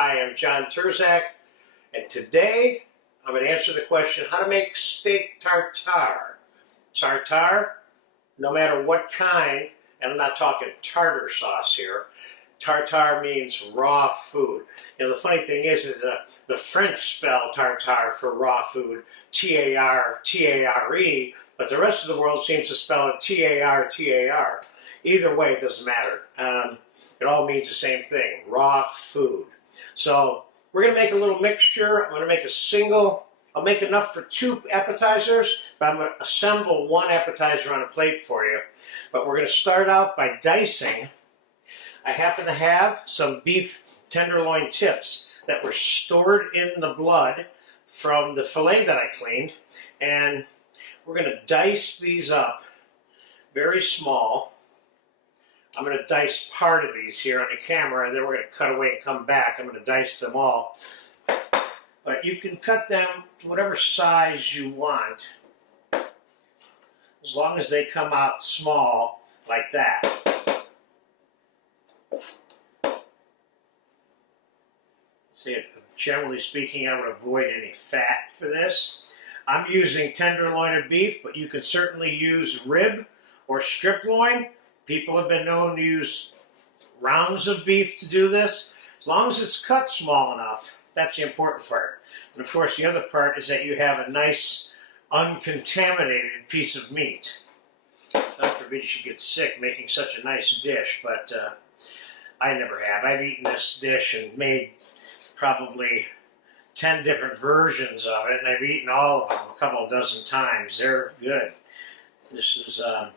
Hi, I'm John Terzak, and today I'm going to answer the question how to make steak tartare. Tartare, no matter what kind, and I'm not talking tartar sauce here. Tartare means raw food. You know, the funny thing is the French spell tartare for raw food, T-A-R-T-A-R-E, but the rest of the world seems to spell it T-A-R-T-A-R. Either way, it doesn't matter. It all means the same thing, raw food. So we're going to make a little mixture. I'm going to make I'll make enough for 2 appetizers, but I'm going to assemble 1 appetizer on a plate for you. But we're going to start out by dicing. I happen to have some beef tenderloin tips that were stored in the blood from the fillet that I cleaned, and we're going to dice these up very small. I'm going to dice part of these here on the camera, and then we're going to cut away and come back. I'm going to dice them all. But you can cut them to whatever size you want, as long as they come out small like that. See, generally speaking, I would avoid any fat for this. I'm using tenderloin of beef, but you can certainly use rib or strip loin. People have been known to use rounds of beef to do this. As long as it's cut small enough, that's the important part. And of course, the other part is that you have a nice, uncontaminated piece of meat. God forbid you should get sick making such a nice dish, but I never have. I've eaten this dish and made probably 10 different versions of it, and I've eaten all of them a couple of dozen times. They're good. This is a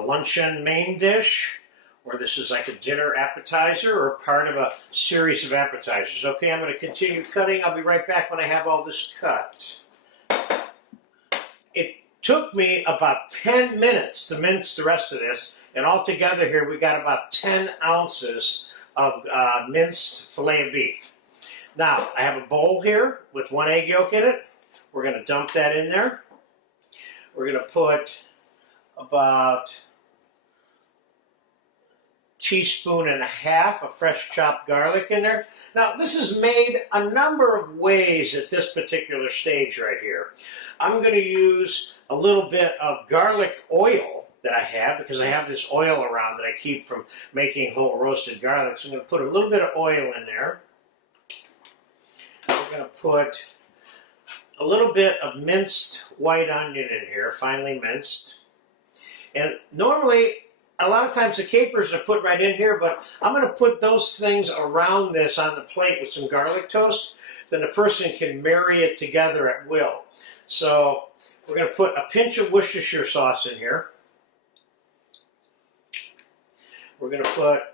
luncheon main dish, or this is like a dinner appetizer, or part of a series of appetizers. Okay, I'm going to continue cutting. I'll be right back when I have all this cut. It took me about 10 minutes to mince the rest of this, and altogether here we got about 10 ounces of minced filet of beef. Now, I have a bowl here with 1 egg yolk in it. We're going to dump that in there. We're going to put about 1.5 teaspoons of fresh chopped garlic in there. Now, this is made a number of ways at this particular stage right here. I'm going to use a little bit of garlic oil that I have, because I have this oil around that I keep from making whole roasted garlic. So I'm going to put a little bit of oil in there. We're going to put a little bit of minced white onion in here, finely minced. And normally, a lot of times the capers are put right in here, but I'm going to put those things around this on the plate with some garlic toast. Then the person can marry it together at will. So we're going to put a pinch of Worcestershire sauce in here. We're going to put a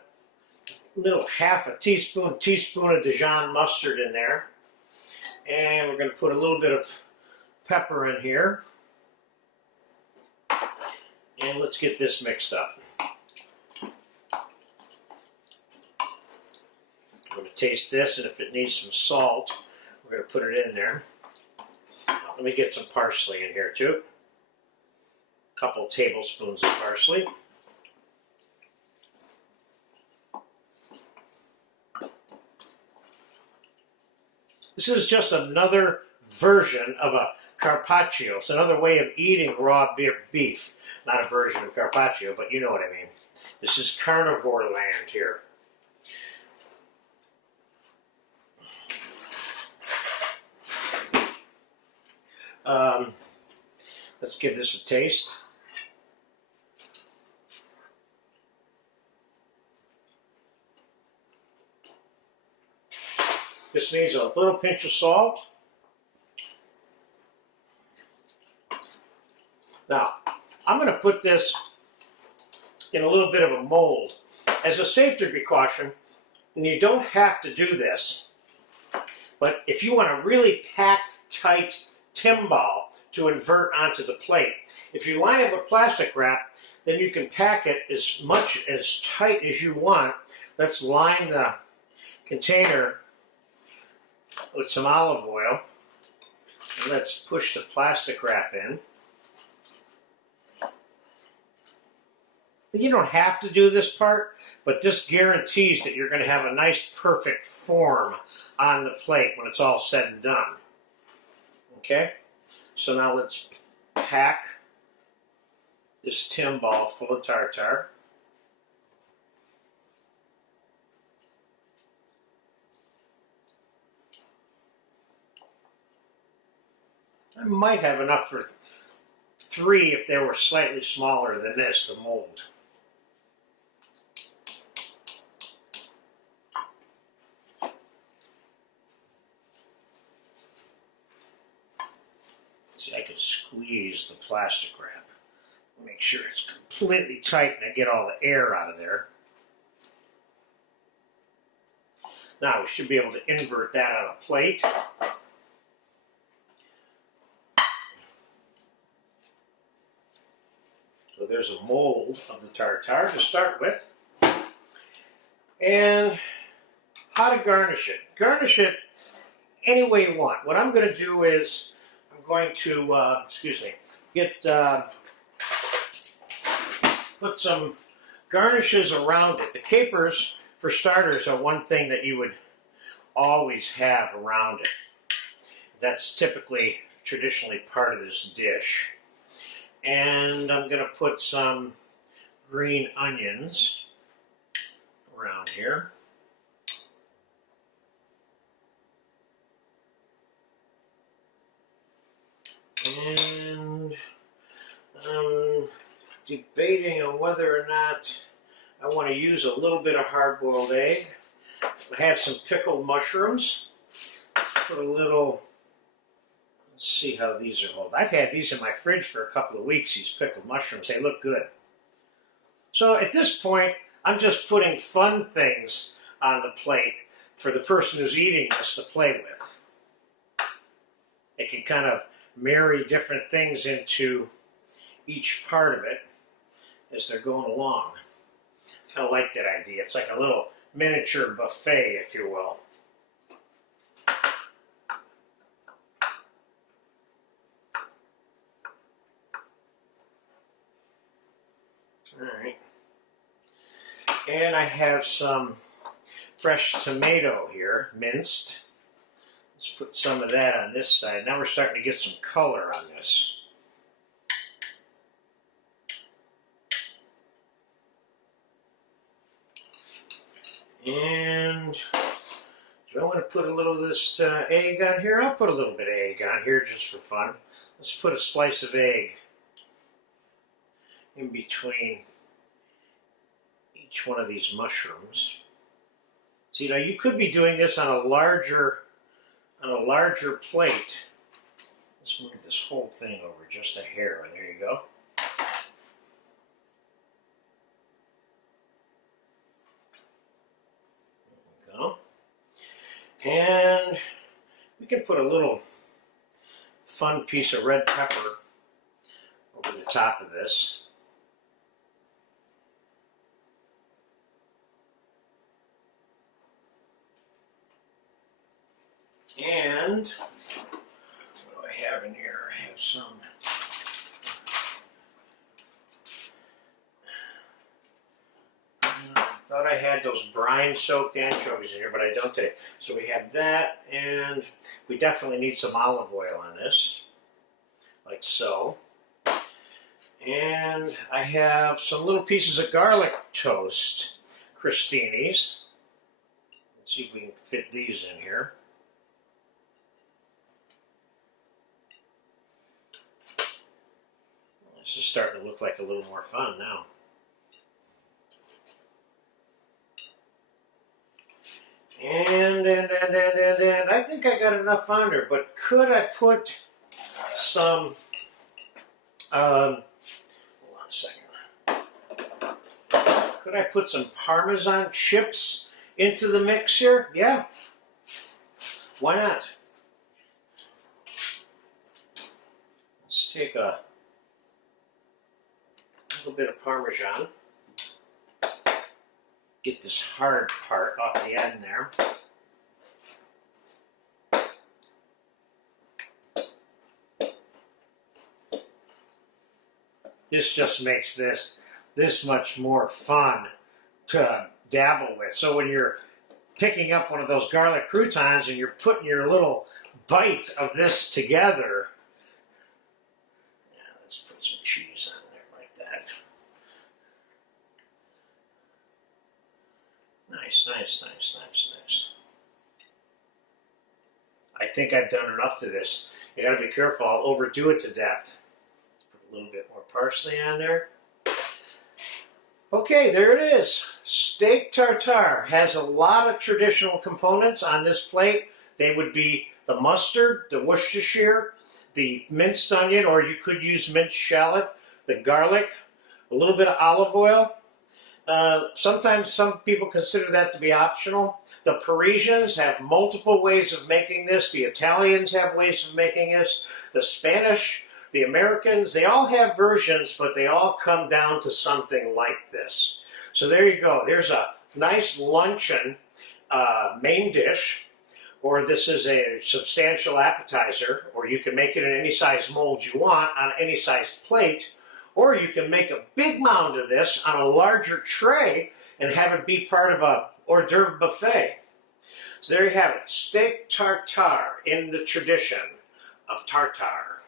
little ½ teaspoon of Dijon mustard in there. And we're going to put a little bit of pepper in here. And let's get this mixed up. I'm going to taste this, and if it needs some salt, we're going to put it in there. Let me get some parsley in here too. A couple tablespoons of parsley. This is just another version of a carpaccio. It's another way of eating raw beef. Not a version of carpaccio, but you know what I mean. This is carnivore land here. Let's give this a taste. This needs a little pinch of salt. Now, I'm going to put this in a little bit of a mold. As a safety precaution, and you don't have to do this, but if you want a really packed, tight timbal to invert onto the plate, if you line it with plastic wrap, then you can pack it as tight as you want. Let's line the container with some olive oil, and let's push the plastic wrap in. You don't have to do this part, but this guarantees that you're going to have a nice, perfect form on the plate when it's all said and done. Okay? So now let's pack this timbal full of tartare. I might have enough for 3 if they were slightly smaller than this, the mold. See, I can squeeze the plastic wrap. Make sure it's completely tight and I get all the air out of there. Now we should be able to invert that on a plate. So there's a mold of the tartare to start with. And how to garnish it. Garnish it any way you want. What I'm going to do is I'm going to, put some garnishes around it. The capers, for starters, are one thing that you would always have around it. That's typically, traditionally part of this dish. And I'm going to put some green onions around here. And I'm debating on whether or not I want to use a little bit of hard-boiled egg. I have some pickled mushrooms. Let's put a little... Let's see how these are holding. I've had these in my fridge for a couple of weeks, these pickled mushrooms. They look good. So at this point, I'm just putting fun things on the plate for the person who's eating this to play with. They can kind of marry different things into each part of it as they're going along. I kind of like that idea. It's like a little miniature buffet, if you will. Alright. And I have some fresh tomato here, minced. Let's put some of that on this side. Now we're starting to get some color on this. And do I want to put a little of this egg on here? I'll put a little bit of egg on here just for fun. Let's put a slice of egg in between each one of these mushrooms. See, now you could be doing this on a larger plate. Let's move this whole thing over just a hair, and there you go. There we go. And we can put a little fun piece of red pepper over the top of this. And what do I have in here? I have some I thought I had those brine-soaked anchovies in here, but I don't today. So we have that, and we definitely need some olive oil on this, like so. And I have some little pieces of garlic toast, crostinis. Let's see if we can fit these in here. This is starting to look like a little more fun now. And I think I got enough on there, but could I put some, hold on a second. Could I put some Parmesan chips into the mix here? Yeah. Why not? Let's take a little bit of Parmesan. Get this hard part off the end there. This just makes this this much more fun to dabble with. So when you're picking up one of those garlic croutons and you're putting your little bite of this together, yeah, let's put some cheese on there like that. Nice, nice, nice, nice, nice. I think I've done enough to this. You gotta be careful, I'll overdo it to death. Put a little bit more parsley on there. Okay, there it is. Steak tartare has a lot of traditional components on this plate. They would be the mustard, the Worcestershire, the minced onion, or you could use minced shallot, the garlic, a little bit of olive oil. Sometimes some people consider that to be optional. The Parisians have multiple ways of making this. The Italians have ways of making this. The Spanish, the Americans, they all have versions, but they all come down to something like this. So there you go. There's a nice luncheon main dish, or this is a substantial appetizer, or you can make it in any size mold you want on any size plate, or you can make a big mound of this on a larger tray and have it be part of a hors d'oeuvre buffet. So there you have it, steak tartare in the tradition of Tartare.